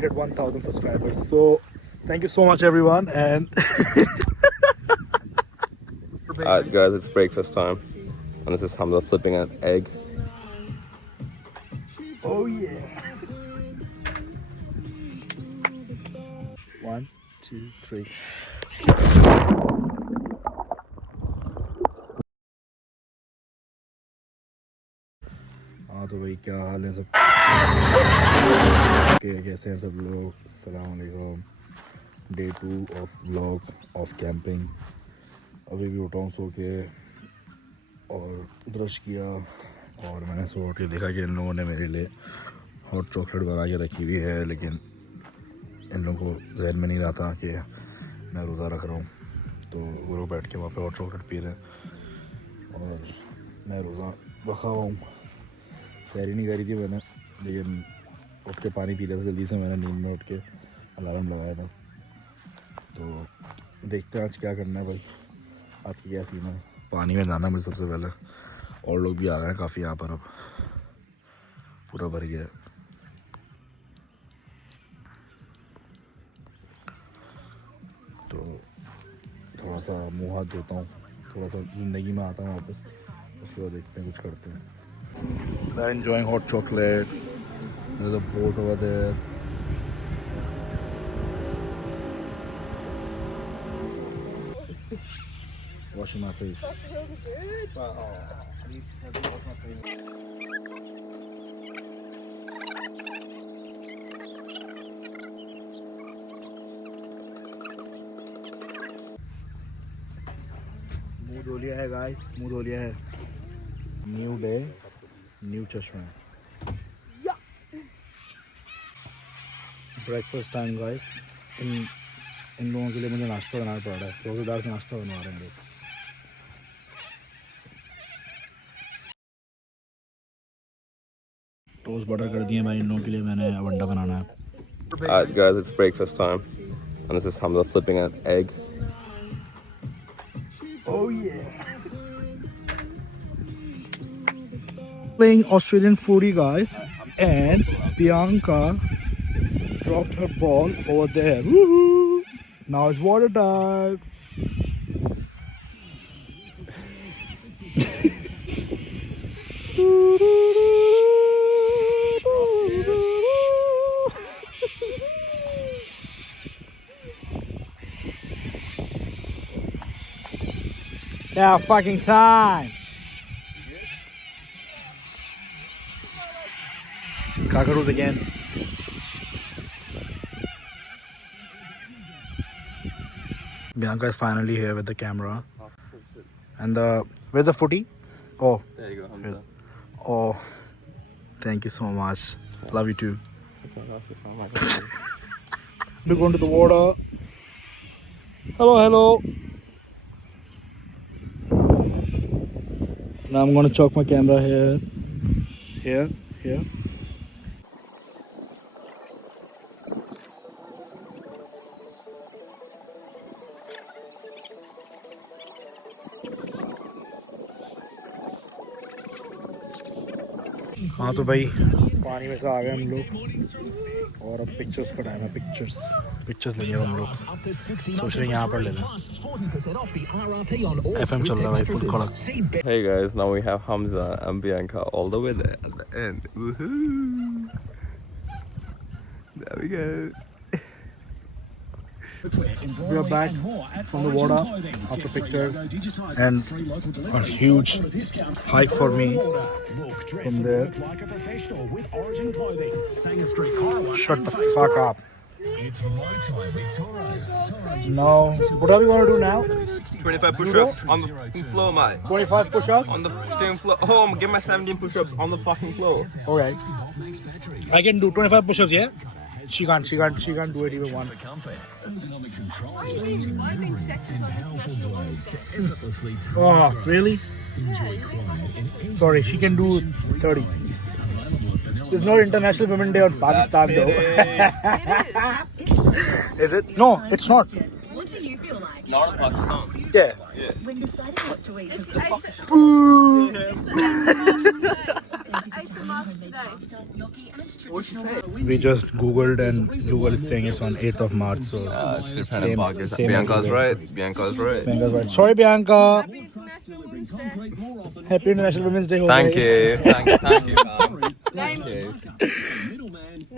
Get 1,000 subscribers. So thank you so much, everyone. And Alright, guys, it's breakfast time, and this is Hamza flipping an egg. oh yeah. 1, 2, 3. हाँ तो भाई क्या हाल है सब कैसे हैं सब लोग अस्सलाम वालेकुम day 2 of vlog of camping अभी भी उठा हूँ सो के और ब्रश किया और मैंने सो उठ के देखा कि इन लोगों ने मेरे लिए हॉट चॉकलेट बना के रखी हुई है लेकिन इन लोगों को जहन में नहीं रहता कि मैं रोज़ा रख रहा हूँ तो वो लोग बैठ के वहाँ पे हॉट चॉकलेट पी रहे हैं और मैं रोज़ा रखा हुआ हूँ सैरी नहीं करी थी मैंने लेकिन उठ के पानी पी लिया था जल्दी से मैंने नींद में उठ के अलार्म लगाया था तो देखते हैं आज क्या करना है भाई आज की क्या सीन है पानी में जाना मुझे सबसे पहले और लोग भी आ गए हैं काफ़ी यहाँ पर अब पूरा भर गया है तो थोड़ा सा मुँह हाथ धोता हूँ थोड़ा सा ज़िंदगी में आता हूँ वापस उसके बाद देखते हैं कुछ करते हैं They're enjoying hot chocolate. There's a boat over there. Washing my face. मुंह धो लिया है गाइस मुंह धो लिया है न्यू डे न्यू चश्मा ब्रेकफास्ट टाइम गाइस इन लोगों के लिए मुझे नाश्ता बनाना पड़ रहा है रोज़ेदार से नाश्ता बनवा रहे हैं लोग टोस्ट बटर कर दिए भाई इन लोगों के लिए मैंने अंडा बनाना है Alright, guys, it's breakfast time, and this is Hamza flipping an egg. oh yeah playing Australian footy guys and Bianca dropped her ball over there. Woohoo! Now it's water time. Now fucking time. Kakaroos again. Bianca is finally here with the camera. And where's the footy? Oh. There you go, Hamza. Oh. Thank you so much. Love you too. We're going to the water. Hello, hello. Now I'm going to chalk my camera here. Here. हाँ तो भाई पानी में से आ गए हम लोग और अब पिक्चर्स का टाइम है पिक्चर्स लेंगे हम लोग सोच रहे हैं यहाँ पर ले लें FM चल रहा है भाई फुल कड़क Hey guys, now we have Hamza and Bianca all the way there at the end. Woohoo! There we go. We are back from the water after pictures and a huge hike for me from there. Shut the fuck up. Now, what are we going to do now? 25 push-ups on the floor, mate. 25 push-ups? On the fucking floor. Oh, I'm gonna get my 17 push-ups on the fucking floor. Okay. I can do 25 push-ups, yeah? She can't do it even one. I'm being sexist on this national monster. Oh, really? Sorry, she can do 30. There's no International Women's Day on Pakistan though. Is it? No, it's not. What do you feel like? Not in Pakistan. Yeah. When deciding what to eat? Boo! 8th of March today. We just googled and Google is saying it's on 8th of March. So It's Independence Park. same Bianca's everywhere. right. Bianca's right. Bianca's right. Sorry, Bianca. Happy International Women's Day. Happy International Women's Day. Thank you. Thank you. Name, Okay.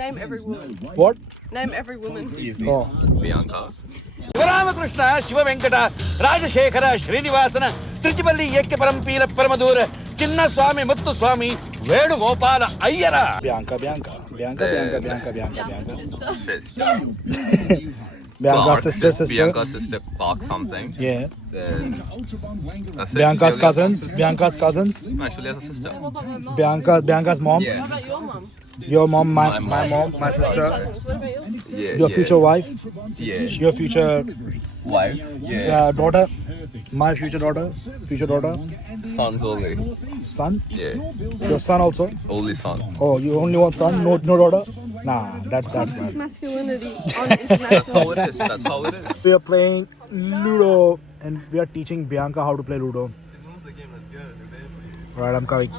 name every woman. What? Name every woman. Easy. Oh. Bianca. Sivaramakrishna ಶಿವವೆಂಕಟ Rajashekhara ಶ್ರೀನಿವಾಸನ ತ್ರಿಜುಬಲ್ಲಿ ಏಕೆ ಪರಂಪೀಲ ಪರಮದೂರ Chinnaswamy Muthuswamy Venugopal ಅಯ್ಯರ Bianca, Bianca. Bianca, Bianca, Bianca, Bianca, Bianca. Sister. Bianca's sister, Bianca's sister Clark something. Yeah. Then that's it. Bianca's She only has one cousins. sister. Bianca's cousins. No, she only has a sister. What about my mom? Bianca's mom. Yeah. What about your mom? Your mom, my My mom, my What about your sister. cousins? What about yours? Yeah. Your yeah. future wife. Yeah. Your future Wife. Yeah. daughter. My future daughter. Future daughter. Sons only. Son. Yeah. Your son also. Only son. Oh, you only want son, no daughter? Nah, that's Toxic bad. masculinity on That's how international. it is. That's how it is. We are playing Ludo and we are teaching Bianca how to play Ludo. Alright, I'm coming.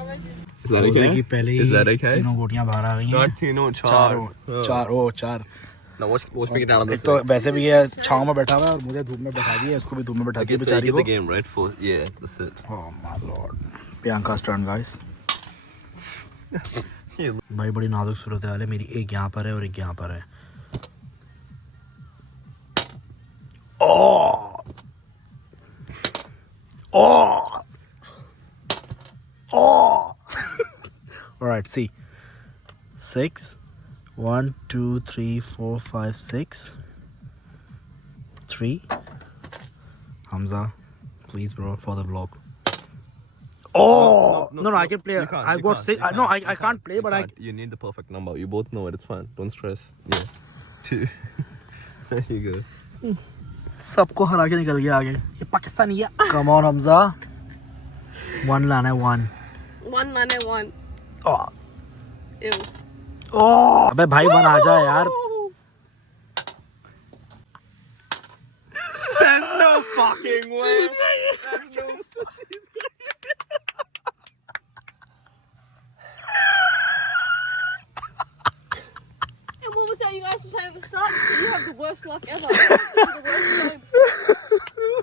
Is that रोजे की पहले ही Is that okay? तीनों गोटियां बाहर आ गई हैं। Not Tino, चार चार Now watch me get down on this. एक तो वैसे भी ये छांव में बैठा हुआ है और मुझे धूप में बैठा दिया है, इसको भी धूप में बैठा Okay, दिया so you बेचारी get को। the game right for that's it. Oh my lord. Bianca's turn, guys. भाई बड़ी नाजुक सूरत हाल है मेरी, एक यहाँ पर है और एक यहाँ पर है। Oh! Oh! Oh! Alright, see. 6. 1, 2, 3, 4, 5, 6. 3. Hamza, please bro, for the vlog. Oh! No, I can play. You can't, I've you got can't, 6. you No, can't, I can't play, you but can't. You need the perfect number. You both know it. It's fine. Don't stress. Yeah. 2. There you go. सबको हरा के निकल गया आगे। ये पाकिस्तानी है। Come on Hamza. 1 लाना है 1। 1 money, 1. Oh. Ew. Oh. अबे भाई 1 आ जा यार। There's no fucking way. And what was that you guys were saying at the start? You have the worst luck ever. This is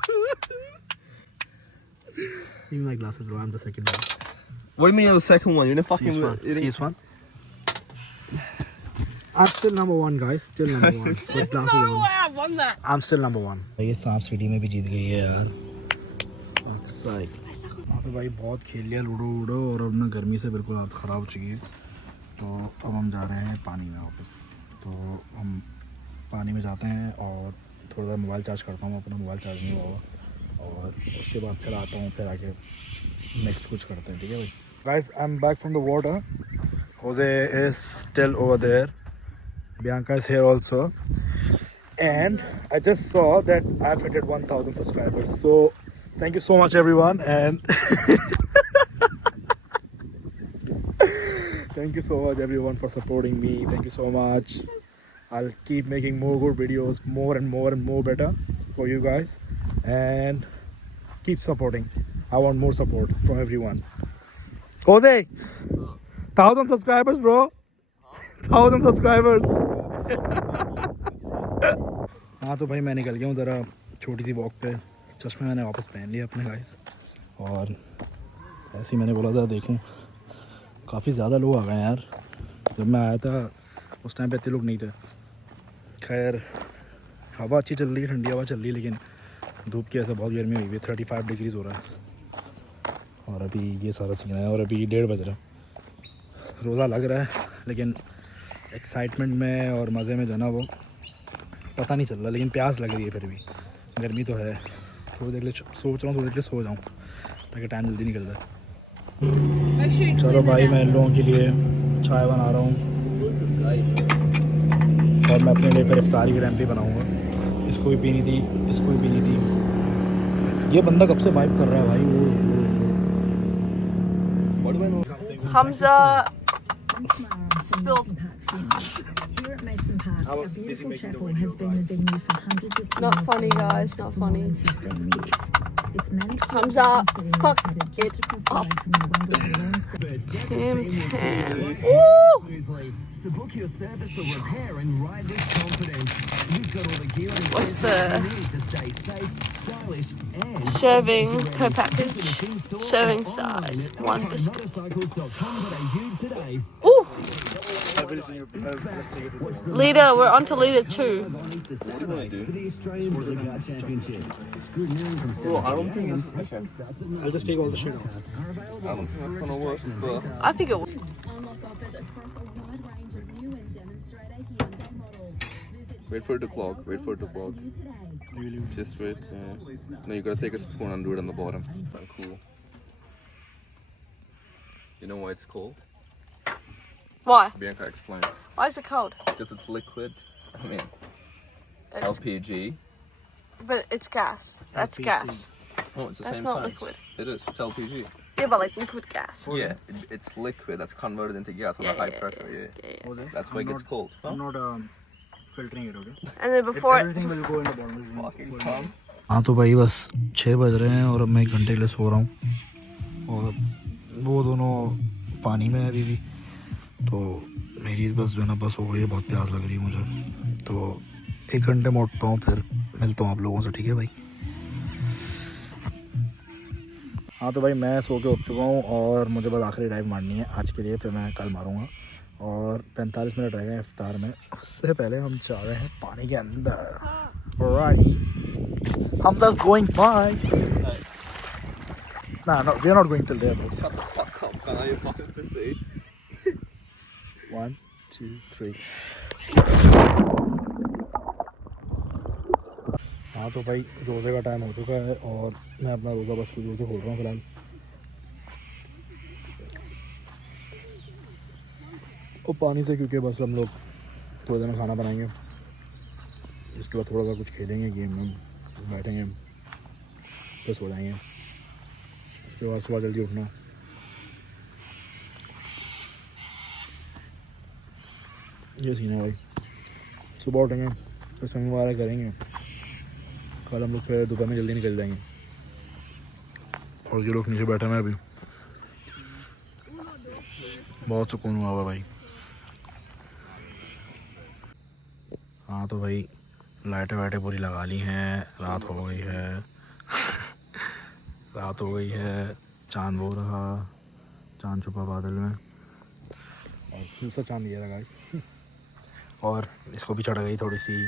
the worst game. Give me my glasses, bro. I'm the second one. What do you mean you're the second one? You're in a fucking. CS1. I'm still number 1, guys. Still number 1. With glasses No on. way, I won that. I'm still number 1. ये सांप सीढ़ी में भी जीत गई है यार। हाँ तो भाई बहुत खेल लिया लूडो और अब ना गर्मी से बिल्कुल हालत ख़राब हो चुकी है, तो अब हम जा रहे हैं पानी में वापस। तो हम पानी में जाते हैं और थोड़ा सा मोबाइल चार्ज करता हूँ, अपना मोबाइल चार्ज नहीं हुआ और उसके बाद फिर आता हूँ, फिर आके नेक्स्ट कुछ करते हैं, ठीक है भाई। Guys I am back from the water, Jose is still over there, Bianca is here also, and I just saw that I've hit 1,000 subscribers, so thank you so much everyone, and thank you so much everyone for supporting me. Thank you so much. I'll keep making more good videos, more and more and more better for you guys, and keep supporting. I want more support from everyone. Jose, 1,000 subscribers, bro. 1,000 subscribers. हाँ तो भाई मैं निकल गया हूँ ज़रा छोटी सी walk पे। चश्मे मैंने वापस पहन लिया अपने गाइस, और ऐसे ही मैंने बोला था देखूँ, काफ़ी ज़्यादा लोग आ गए यार। जब मैं आया था उस टाइम पे इतने लोग नहीं थे। खैर हवा अच्छी चल रही है, ठंडी हवा चल रही है, लेकिन धूप की ऐसा बहुत गर्मी हुई है। 35 डिग्रीज हो रहा है और अभी ये सारा सीन है, और अभी 1:30 बज रहा है। रोज़ा लग रहा है लेकिन एक्साइटमेंट में और मज़े में जो ना वो पता नहीं चल रहा, लेकिन प्यास लग रही है फिर भी। गर्मी तो है। थोड़ी देर के लिए सोच रहा हूँ, थोड़ी देर के लिए सो जाऊँ ताकि टाइम जल्दी निकल जाए। चलो भाई मैं इन लोगों के लिए चाय बना रहा हूँ और मैं अपने लिए फिर इफ्तारी के टाइम पे बनाऊँगा। इसको भी पीनी थी, इसको भी पीनी थी। ये बंदा कब से वाइब कर रहा है भाई। Hamza spilled. Not funny, guys. Not funny. Hamza, fuck it up. Tim Tam. Ooh! So book your service or repair and ride with confidence. We've got all the gear and What's the need to stay safe, stylish, and serving per package? Serving size, 1 biscuit. motorcycles.com.au today. Ooh! Leader, we're on to leader 2. For the Australian Billy Championships. Good news from Bro, I don't think it's okay. I'll just take all the shit out. I don't think that's gonna work. But I think it will. Unlock offers across a wide range of new and demonstrator Hyundai models. Visit wait for it to clog. Wait for it to clog. today. Just wait. No, you gotta take a spoon and do it on the bottom. Fine, cool. You know why it's cold? Why? Bianca, explain. Why is it cold? Because it's liquid. I mean, LPG. But it's gas. That's gas. Oh, it's the That's same not size. liquid. It is. It's LPG. Yeah, but like liquid gas. Yeah, it's liquid that's converted into gas at a high pressure. Yeah. That's why it gets cold. I'm not filtering it, okay? And then before Everything will go in the bottom. हाँ तो भाई बस 6 बज रहे हैं और अब मैं 1 घंटे के लिए सो रहा हूँ और वो दोनों पानी में है अभी भी। तो मेरी बस जो है ना बस हो गई है, बहुत प्यास लग रही है मुझे। तो 1 घंटे में उठता हूँ, फिर मिलता हूँ आप लोगों से, ठीक है भाई? हाँ तो भाई मैं सो के उठ चुका हूँ और मुझे बस आखिरी डाइव मारनी है आज के लिए, फिर मैं कल मारूँगा। और 45 मिनट रह गए इफ्तार में, उससे पहले हम जा रहे हैं पानी के अंदर। Alrighty. Hamza's going by. Nah, no, we're not going till there, bro. Shut the fuck up, man. You're fucking pussy. 1, 2, 3. हाँ तो भाई रोज़े का टाइम हो चुका है और मैं अपना रोज़ा बस कुछ रोज़े खोल रहा हूँ फ़िलहाल। और पानी से क्योंकि बस हम लोग थोड़ी देर में खाना बनाएंगे, उसके बाद थोड़ा सा कुछ खेलेंगे, गेम में बैठेंगे, फिर सो जाएंगे। उसके बाद सुबह जल्दी उठना। ये सीन है भाई, सुबह उठेंगे फिर स्विमिंग वगैरह करेंगे। कल हम लोग फिर दोपहर में जल्दी निकल जाएंगे। और ये लोग नीचे बैठे हैं अभी, बहुत सुकून हुआ हुआ भाई। हाँ तो भाई लाइटें वाइटें पूरी लगा ली हैं, रात हो गई है रात हो गई है, चांद वो रहा, चांद छुपा बादल में और दूसरा चांद ये रहा गाइस। और इसको भी चढ़ गई थोड़ी सी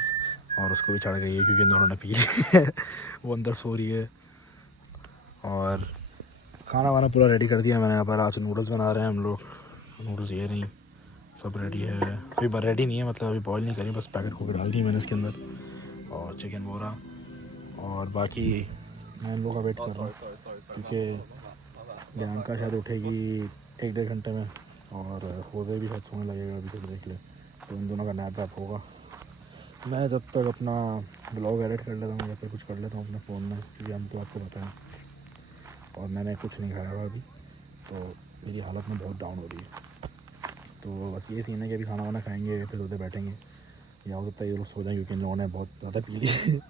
और उसको भी चढ़ गई है क्योंकि इन दोनों ने पी है वो अंदर सो रही है। और खाना वाना पूरा रेडी कर दिया मैंने। यहाँ पर आज नूडल्स बना रहे हैं हम लोग। नूडल्स ये नहीं, सब रेडी है। अभी बार रेडी नहीं है, मतलब अभी बॉईल नहीं करी, बस पैकेट खोके डाल दी मैंने इसके अंदर। और चिकन बोरा और बाकी मैं इन लोगों का वेट कर रहा हूँ क्योंकि बियांका शायद उठेगी 1-1.5 घंटे में और होजे भी शायद सोने लगेगा अभी तक देख ले, तो इन दोनों का नैप वैप होगा। मैं जब तक अपना ब्लॉग एडिट कर लेता हूँ या फिर कुछ कर लेता हूँ अपने फ़ोन में, क्योंकि हम तो आपको बताएं और मैंने कुछ नहीं खाया हुआ अभी, तो मेरी हालत में बहुत डाउन हो रही है। तो बस ये सीन है कि अभी खाना वाना खाएंगे फिर उधर बैठेंगे, या हो सकता है ये लोग सो जाएं क्योंकि इन लोगों ने बहुत ज़्यादा पी ली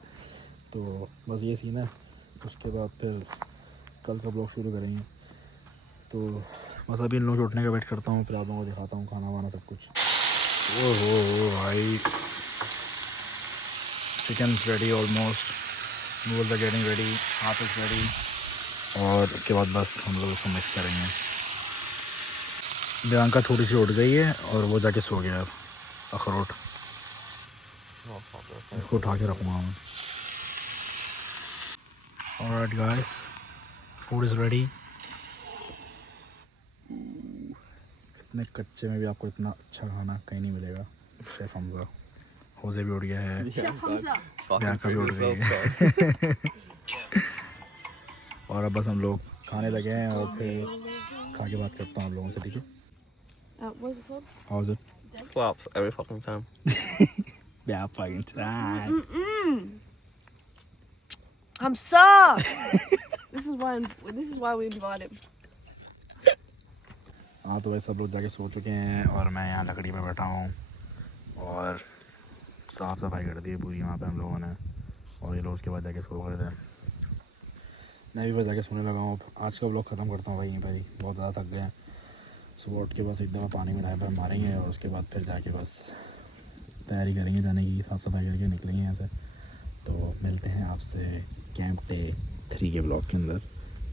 तो बस ये सीन है। उसके बाद फिर कल का ब्लॉग शुरू करेंगे। तो बस अभी इन लोगों के उठने का वेट करता हूँ, फिर आप लोगों को दिखाता हूँ खाना वाना सब कुछ। ओहो भाई, chicken ready almost, noodles are getting ready, half is ready. और उसके बाद बस हम लोग उसको मिक्स करेंगे। बियांका थोड़ी सी उठ गई है और वो जाके सो गया है अखरोट, इसको उठा के रखूँगा मैं। Alright guys, food is ready. इतने कच्चे में भी आपको इतना अच्छा खाना कहीं नहीं मिलेगा। शेफ हमजा, होजे भी उड़ गया है, बियांका भी उड़ गई है और अब बस हम लोग खाने लगे हैं और फिर खा के बात करता हूँ आप लोगों से, ठीक है? what's it called? How's it? Slaps every fucking time. Yeah, fucking time. Hamza! This is why we invite him. हाँ तो भाई सब लोग जाके सो चुके हैं और मैं यहाँ लकड़ी पे बैठा हूँ और साफ़ सफाई कर दी है पूरी वहाँ पे हम लोगों ने। और ये लोग उसके बाद जाके सो गए थे। मैं भी बस जाके सोने लगा हूँ। अब आज का व्लॉग ख़त्म करता हूँ भाई, यहीं पर ही बहुत ज़्यादा थक गए हैं। सुबह उठ के बस एकदम पानी में डाइव मारेंगे और उसके बाद फिर जाके बस तैयारी करेंगे जाने की, साफ़ सफाई करके निकलेंगे यहाँ से। तो मिलते हैं आपसे कैंप डे 3 के व्लॉग के अंदर।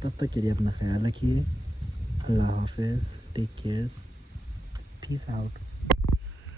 तब तक के लिए अपना ख्याल रखिए। अल्लाह हाफिज़, टेक केयर, पीस आउट।